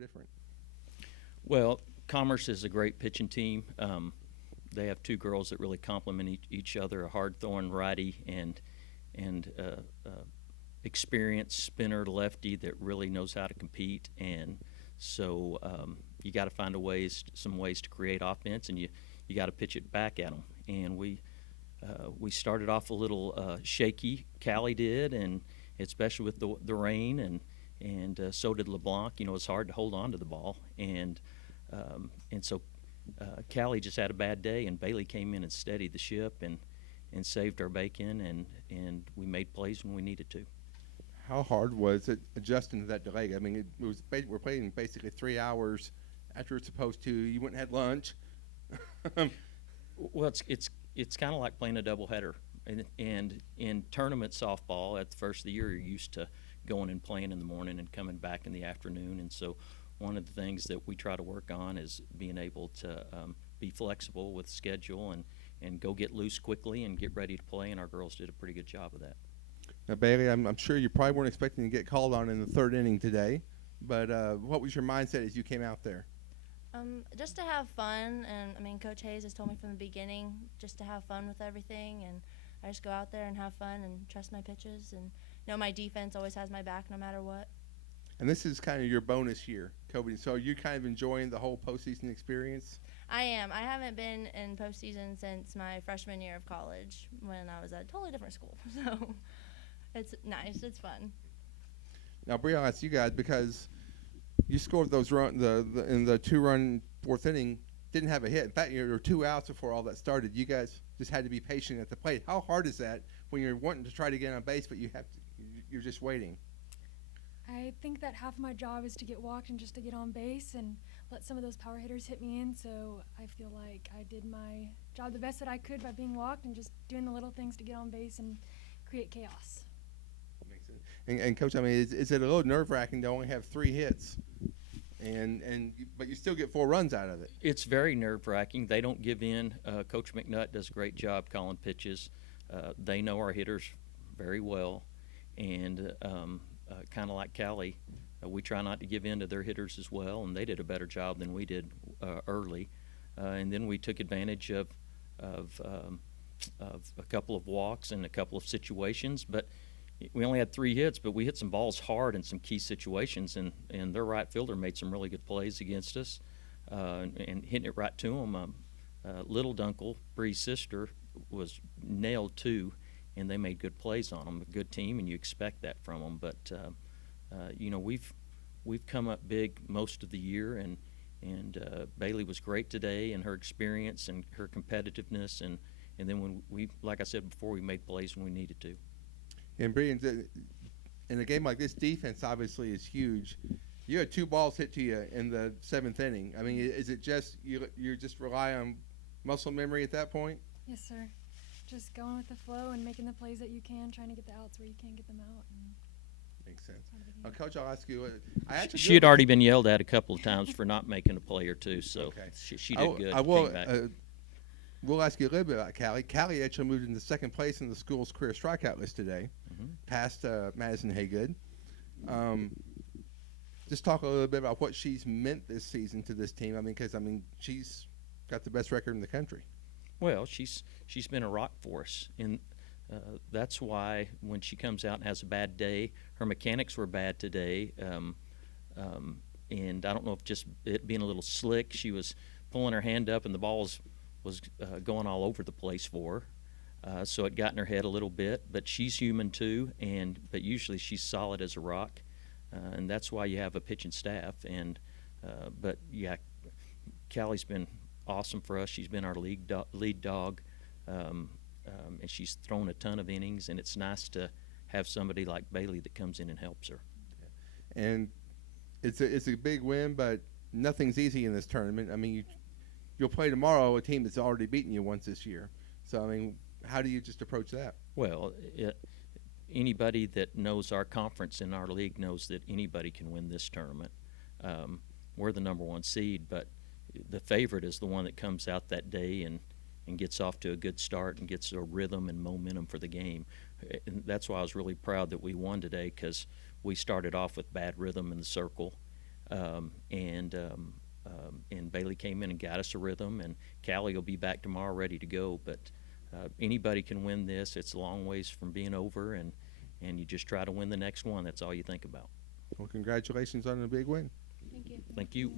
different? Well, Commerce is a great pitching team. They have two girls that really complement each other: a hard-throwing righty and experienced spinner lefty that really knows how to compete. And so you got to find some ways to create offense, and you got to pitch it back at them. And we started off a little shaky. Callie did, and especially with the rain, and so did LeBlanc. You know, it's hard to hold on to the ball, and so Callie just had a bad day, and Bailey came in and steadied the ship and saved our bacon, and we made plays when we needed to. How hard was it adjusting to that delay? I mean, we're playing basically 3 hours after it's supposed to. You went and had lunch. Well, it's kind of like playing a doubleheader, and in tournament softball at the first of the year, you're used to going and playing in the morning and coming back in the afternoon, and so one of the things that we try to work on is being able to be flexible with schedule and go get loose quickly and get ready to play, and our girls did a pretty good job of that. Now, Bailey, I'm sure you probably weren't expecting to get called on in the third inning today, but what was your mindset as you came out there? Just to have fun, and I mean, Coach Hayes has told me from the beginning just to have fun with everything, and I just go out there and have fun and trust my pitches and know my defense always has my back no matter what. And this is kind of your bonus year, Kobe. So you're kind of enjoying the whole postseason experience? I am. I haven't been in postseason since my freshman year of college when I was at a totally different school. So it's nice. It's fun. Now, Bree, I'll ask you guys because you scored those in the 2-run fourth inning, didn't have a hit. In fact, you were 2 outs before all that started. You guys just had to be patient at the plate. How hard is that when you're wanting to try to get on base, but you're just waiting? I think that half of my job is to get walked and just to get on base and let some of those power hitters hit me in. So I feel like I did my job the best that I could by being walked and just doing the little things to get on base and create chaos. Makes sense. And Coach, I mean, is it a little nerve-wracking to only have 3 hits, but you still get 4 runs out of it? It's very nerve-wracking. They don't give in. Coach McNutt does a great job calling pitches. They know our hitters very well, and kind of like Callie, we try not to give in to their hitters as well, and they did a better job than we did early. And then we took advantage of a couple of walks and a couple of situations, but we only had 3 hits, but we hit some balls hard in some key situations, and their right fielder made some really good plays against us, and hitting it right to them. Little Dunkel, Bree's sister, was nailed too, and they made good plays on them. A good team, and you expect that from them. But you know, we've come up big most of the year, and Bailey was great today, and her experience and her competitiveness, and then when like I said before, we made plays when we needed to. And Bree, in a game like this, defense obviously is huge. You had 2 balls hit to you in the 7th inning. I mean, is it just you just rely on muscle memory at that point? Yes, sir. Just going with the flow and making the plays that you can, trying to get the outs where you can't get them out. And Makes sense. Coach, I'll ask you. She had already been yelled at a couple of times for not making a play or two, so okay. she did good. I will. Came back. We'll ask you a little bit about Callie. Callie actually moved into 2nd place in the school's career strikeout list today, past Madison Haygood. Just talk a little bit about what she's meant this season to this team. I mean, because she's got the best record in the country. Well, she's been a rock for us, and that's why when she comes out and has a bad day, her mechanics were bad today, and I don't know if just it being a little slick, she was pulling her hand up and the ball was going all over the place for her, so it got in her head a little bit. But she's human too, but usually she's solid as a rock, and that's why you have a pitching staff. But yeah, Callie's been awesome for us. She's been our lead dog, and she's thrown a ton of innings, and it's nice to have somebody like Bailey that comes in and helps her. And it's a big win, but nothing's easy in this tournament. I mean, you'll play tomorrow a team that's already beaten you once this year. So, I mean, how do you just approach that? Well, anybody that knows our conference and our league knows that anybody can win this tournament. We're the number 1 seed, but the favorite is the one that comes out that day and gets off to a good start and gets a rhythm and momentum for the game. And that's why I was really proud that we won today, because we started off with bad rhythm in the circle, and Bailey came in and got us a rhythm, and Callie will be back tomorrow ready to go. But anybody can win this. It's a long ways from being over, and you just try to win the next one. That's all you think about. Well, congratulations on the big win. Thank you. Thank you.